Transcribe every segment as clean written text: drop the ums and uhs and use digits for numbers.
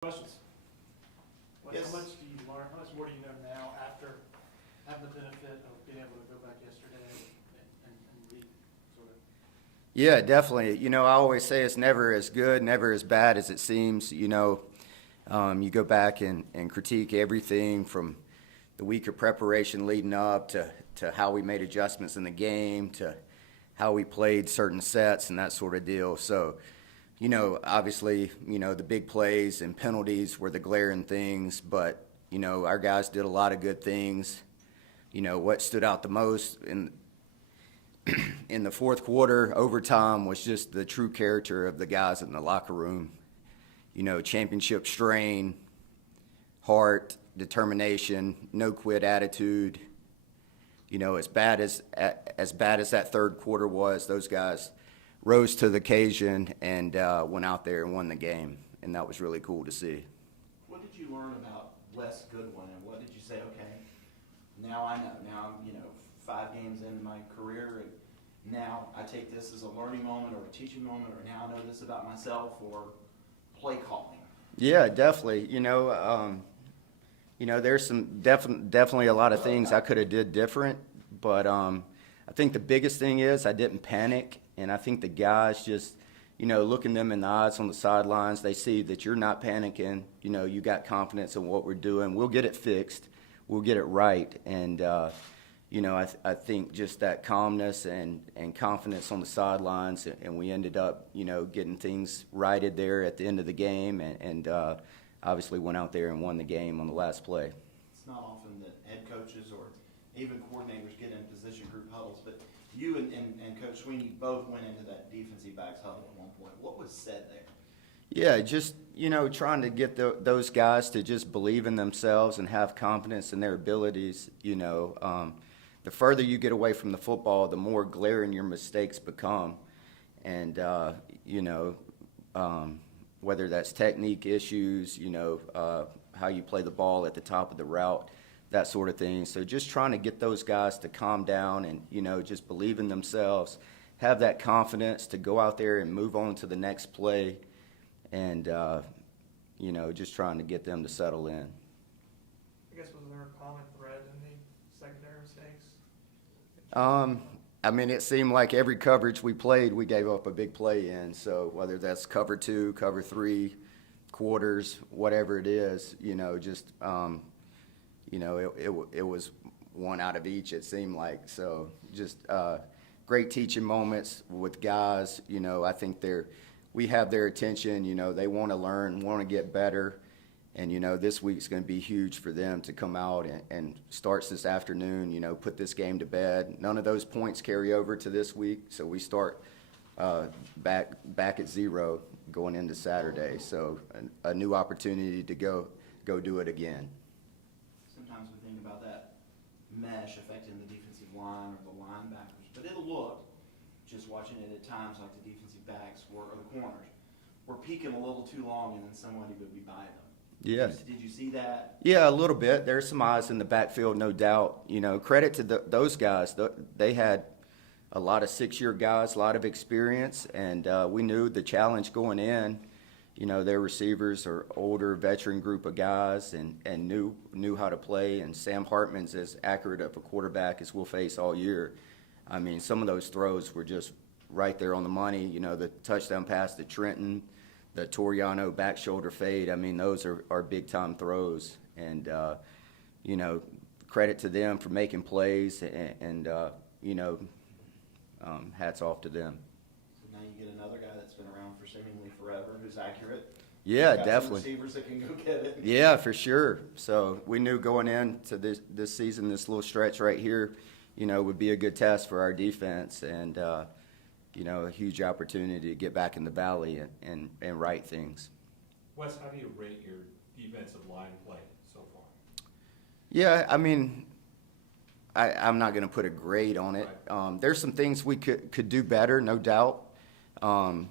Questions? Yes. How much do you learn, how much more do you know now after having the benefit of being able to go back yesterday and read sort of? Yeah, definitely. I always say it's never as good, never as bad as it seems. You go back and critique everything from the week of preparation leading up to how we made adjustments in the game to how we played certain sets and that sort of deal. So, obviously, the big plays and penalties were the glaring things, but, our guys did a lot of good things. What stood out the most in the fourth quarter, overtime, was just the true character of the guys in the locker room. Championship strain, heart, determination, no quit attitude. As bad as that third quarter was, those guys rose to the occasion and went out there and won the game, and that was really cool to see. What did you learn about Wes Goodwin, and what did you say, okay, now I know. Now I'm, 5 games into my career, and now I take this as a learning moment or a teaching moment, or now I know this about myself, or play calling? Yeah, definitely. There's some definitely a lot of things I could have did different, but I think the biggest thing is I didn't panic, and I think the guys just, looking them in the eyes on the sidelines, they see that you're not panicking. You got confidence in what we're doing. We'll get it fixed. We'll get it right, and I think just that calmness and confidence on the sidelines, and we ended up, getting things righted there at the end of the game, and obviously went out there and won the game on the last play. It's not often that head coaches or even coordinators get in position group huddles, but you and Coach Sweeney both went into that defensive backs huddle at one point. What was said there? Yeah, just, trying to get those guys to just believe in themselves and have confidence in their abilities. The further you get away from the football, the more glaring your mistakes become. And, whether that's technique issues, how you play the ball at the top of the route, that sort of thing. So just trying to get those guys to calm down and, just believe in themselves, have that confidence to go out there and move on to the next play, and, just trying to get them to settle in. I guess was there a common thread in the secondary mistakes? It seemed like every coverage we played, we gave up a big play in. So whether that's cover 2, cover 3, quarters, whatever it is, it was one out of each, it seemed like. So just great teaching moments with guys. I think we have their attention. They want to learn, want to get better. And, this week's going to be huge for them to come out and starts this afternoon, put this game to bed. None of those points carry over to this week, so we start back at 0 going into Saturday. So a new opportunity to go do it again. Sometimes we think about that mesh affecting the defensive line or the linebackers, but it'll look, just watching it at times, like the defensive backs or the corners, we're peeking a little too long and then somebody would be by them. Yeah. Did you see that? Yeah, a little bit. There's some eyes in the backfield, no doubt. Credit to those guys. They had a lot of 6-year guys, a lot of experience, and we knew the challenge going in. Their receivers are older, veteran group of guys, and knew how to play. And Sam Hartman's as accurate of a quarterback as we'll face all year. Some of those throws were just right there on the money. The touchdown pass to Trenton, the Toriano back shoulder fade, those are big-time throws. And, credit to them for making plays, and hats off to them. So now you get another guy that's been around for seemingly forever who's accurate. Yeah, Got definitely. Some receivers that can go get it. Yeah, for sure. So we knew going into this season, this little stretch right here, would be a good test for our defense, and a huge opportunity to get back in the valley and right things. Wes, how do you rate your defensive line play so far? Yeah, I'm not going to put a grade on it. Right. There's some things we could do better, no doubt. Kind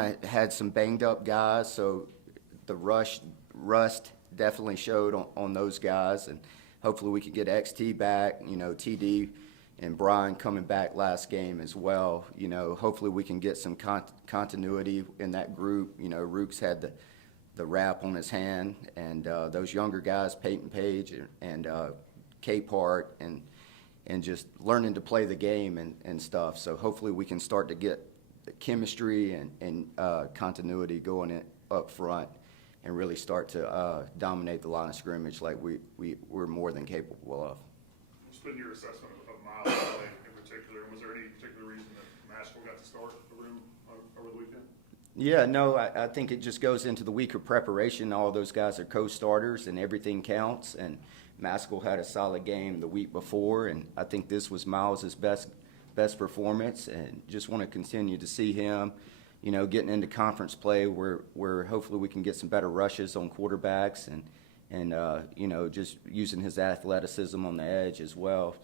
of had some banged up guys, so the rust definitely showed on those guys, and hopefully we could get XT back. TD and Brian coming back last game as well. Hopefully we can get some continuity in that group. Rooks had wrap on his hand, and those younger guys, Peyton Page and Capehart, and just learning to play the game and stuff. So hopefully we can start to get the chemistry and continuity going up front and really start to dominate the line of scrimmage like we're more than capable of. What's been your assessment of Miles' play in particular, and was there any particular reason that Nashville got to start over him over the weekend? Yeah, no, I think it just goes into the week of preparation. All those guys are co-starters and everything counts, and Maskell had a solid game the week before, and I think this was Miles' best performance, and just want to continue to see him, getting into conference play where hopefully we can get some better rushes on quarterbacks and just using his athleticism on the edge as well.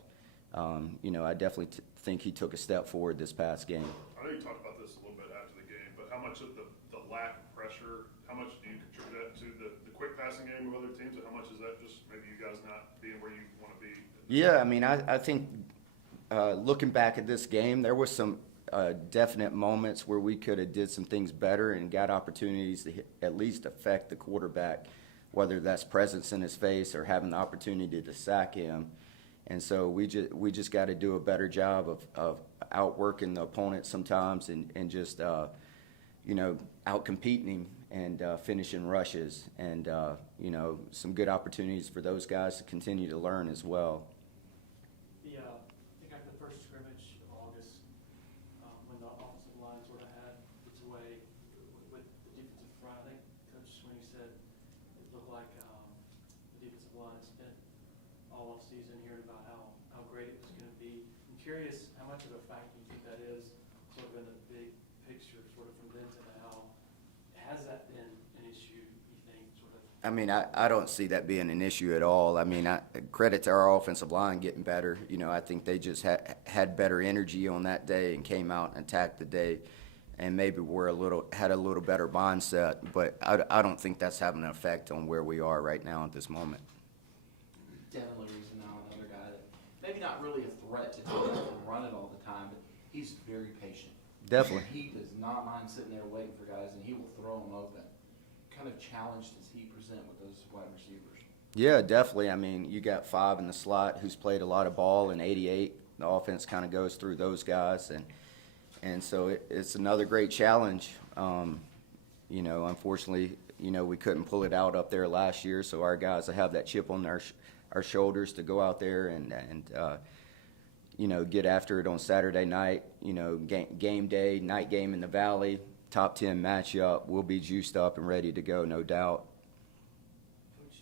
I definitely think he took a step forward this past game. I know you talked about this a little bit after the game, but how much of the lack of pressure, how much do you contribute that to the quick passing game of other teams, and how much is that just maybe you guys not being where you want to be? Yeah, I mean, I think looking back at this game, there was some definite moments where we could have did some things better and got opportunities to at least affect the quarterback, whether that's presence in his face or having the opportunity to sack him. And so we just got to do a better job of outworking the opponent sometimes and just out-competing him and finishing rushes and some good opportunities for those guys to continue to learn as well. I think after the first scrimmage of August, when the offensive line sort of had its way with the defensive front, I think Coach Sweeney said it looked like the defensive line had spent all off season hearing about how great it was going to be. I'm curious how much of a factor you think that is sort of in the big picture, sort of from then to now. Has that been an issue, you think, sort of? I mean, I don't see that being an issue at all. I mean, credit to our offensive line getting better. I think they just had better energy on that day and came out and attacked the day, and maybe had a little better mindset. But I don't think that's having an effect on where we are right now at this moment. Devin Leary's now another guy that maybe not really a threat to take it and run it all the time, but he's very patient. Definitely. He does not mind sitting there waiting for guys, and he will throw them open. Kind of challenge does he present with those wide receivers? Yeah, definitely. I mean, you got 5 in the slot who's played a lot of ball, and 88. The offense kind of goes through those guys, and so it's another great challenge. Unfortunately, we couldn't pull it out up there last year, so our guys will have that chip on our shoulders to go out there and get after it on Saturday night. Game day, night game in the Valley, top 10 matchup. We'll be juiced up and ready to go, no doubt. Coach,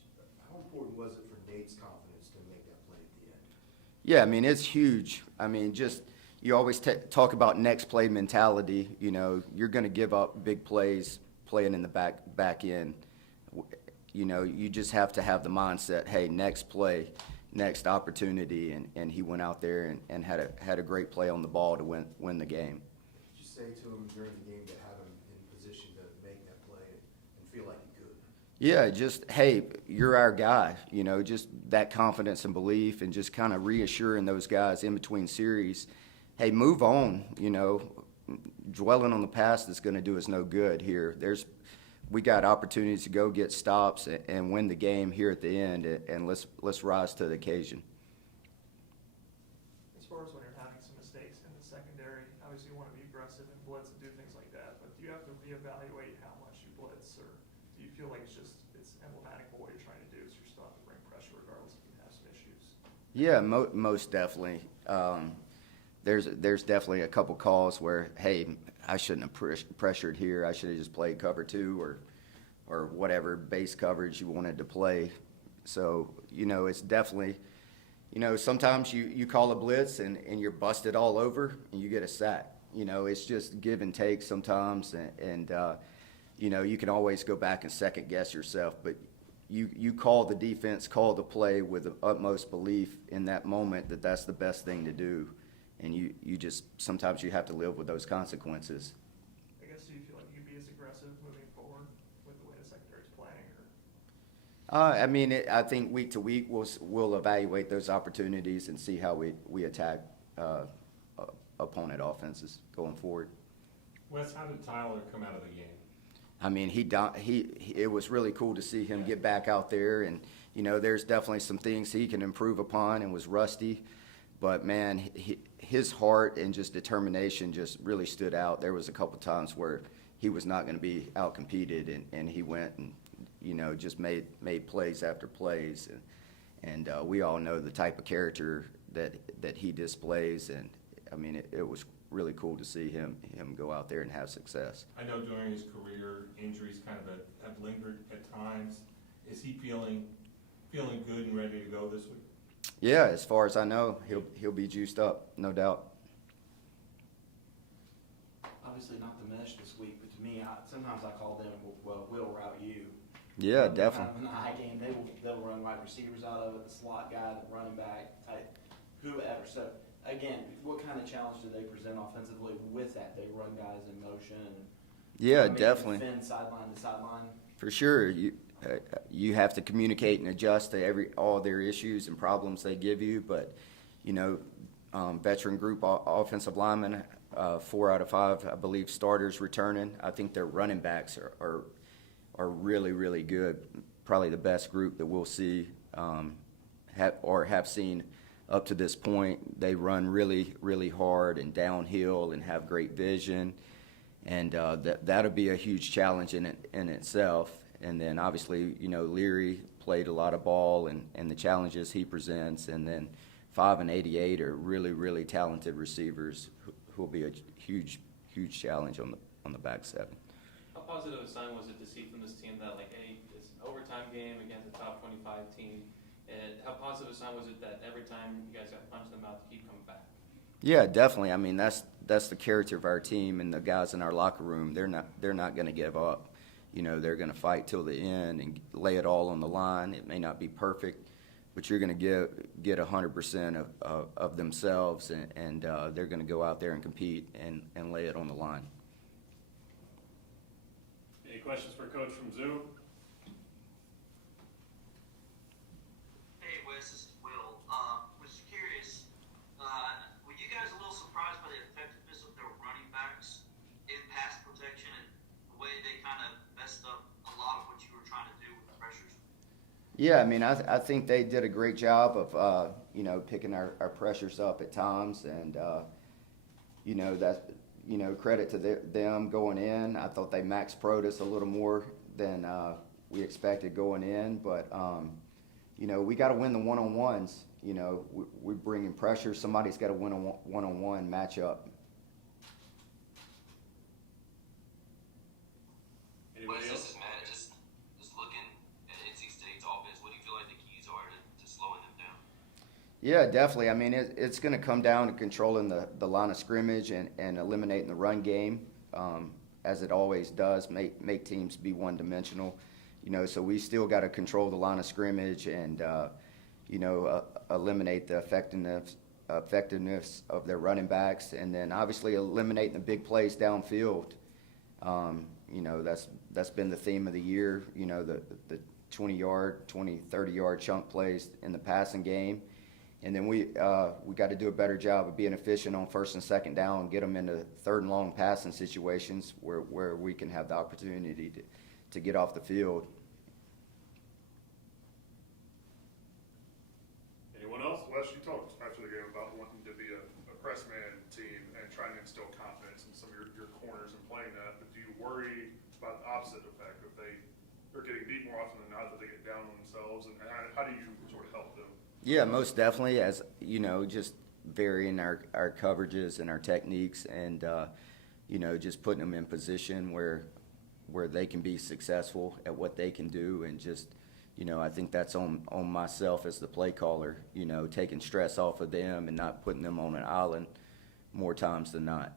how important was it for Nate's confidence to make that play at the end? Yeah, I mean, it's huge. I mean, just you always talk about next play mentality. You're going to give up big plays playing in the back end. You just have to have the mindset, hey, next play, next opportunity, and he went out there and had a great play on the ball to win the game. Did you say to him during the game to have him in position to make that play and feel like he could? Yeah, just, hey, you're our guy, just that confidence and belief and just kind of reassuring those guys in between series, hey, move on, dwelling on the past is going to do us no good here. We got opportunities to go get stops and win the game here at the end, and let's rise to the occasion. As far as when you're having some mistakes in the secondary, obviously you want to be aggressive and blitz and do things like that, but do you have to reevaluate how much you blitz, or do you feel like it's emblematic of what you're trying to do, so you're still have to bring pressure regardless if you have some issues? Yeah, most definitely. There's definitely a couple calls where, hey, I shouldn't have pressured here. I should have just played cover 2 or whatever base coverage you wanted to play. So, it's definitely, sometimes you call a blitz and you're busted all over and you get a sack. It's just give and take sometimes. And you can always go back and second guess yourself. But you call the defense, call the play with the utmost belief in that moment that that's the best thing to do. And you just, sometimes you have to live with those consequences. I guess, do you feel like you can be as aggressive moving forward with the way the secondary's playing, or? I think week to week we'll evaluate those opportunities and see how we attack opponent offenses going forward. Wes, how did Tyler come out of the game? I mean, it was really cool to see him get back out there, and, you know, there's definitely some things he can improve upon and was rusty. But, man, his heart and just determination just really stood out. There was a couple times where he was not going to be out-competed, and he went and, you know, just made plays after plays. And we all know the type of character that he displays, and, I mean, it was really cool to see him go out there and have success. I know during his career, injuries kind of have lingered at times. Is he feeling good and ready to go this week? Yeah, as far as I know, he'll be juiced up, no doubt. Obviously not the mesh this week, but to me, sometimes I call them, well, we'll route you. Yeah, Kind definitely. of in the high game, they'll run wide receivers out of it, the slot guy, the running back, type, whoever. So, again, what kind of challenge do they present offensively with that? They run guys in motion. Yeah, maybe definitely. Defend sideline to sideline. For sure, you have to communicate and adjust to all their issues and problems they give you. But, you know, veteran group offensive linemen, 4 out of 5, I believe, starters returning. I think their running backs are really, really good. Probably the best group that we'll see have seen up to this point. They run really, really hard and downhill and have great vision. And that'll be a huge challenge in itself. And then obviously, you know, Leary played a lot of ball and the challenges he presents. And then 5 and 88 are really, really talented receivers who will be a huge, huge challenge on the back seven. How positive a sign was it to see from this team that, like, hey, it's an overtime game against a top 25 team, and how positive a sign was it that every time you guys got punched in the mouth to keep coming back? Yeah, definitely. I mean, that's the character of our team, and the guys in our locker room. They're not going to give up. You know, they're going to fight till the end and lay it all on the line. It may not be perfect, but you're going to get 100% of themselves, and they're going to go out there and compete and lay it on the line. Any questions for Coach from Zoom? Hey Wes, this is Will. Was curious, were you guys a little surprised by the effectiveness of their running backs in pass protection and the way they kind of messed up a lot of what you were trying to do with the pressures? Yeah, I mean, I think they did a great job of, you know, picking our pressures up at times, and, you know, credit to them going in. I thought they max pro'd us a little more than we expected going in, but, you know, we got to win the one-on-ones. You know, we bring in pressure. Somebody's got to win a one-on-one matchup. Anybody Wes, else? this is Matt. Just looking at NC State's offense, what do you feel like the keys are to slowing them down? Yeah, definitely. I mean, it's going to come down to controlling the line of scrimmage and eliminating the run game, as it always does, make teams be one-dimensional. You know, so we still got to control the line of scrimmage and, you know, eliminate the effectiveness of their running backs, and then obviously eliminating the big plays downfield. You know, that's been the theme of the year, you know, the 20-yard, 20, 30-yard chunk plays in the passing game. And then we got to do a better job of being efficient on first and second down and get them into third and long passing situations where we can have the opportunity to get off the field. Anyone else? Wes, you talked after the game about wanting to be a press man team and trying to instill confidence in some of your corners and playing that, but do you worry about the opposite effect if they're getting beat more often than not, that they get down on themselves, and how do you sort of help them? Yeah, most definitely. As you know, just varying our coverages and our techniques, and you know, just putting them in position where they can be successful at what they can do, and just, you know, I think that's on myself as the play caller. You know, taking stress off of them and not putting them on an island more times than not.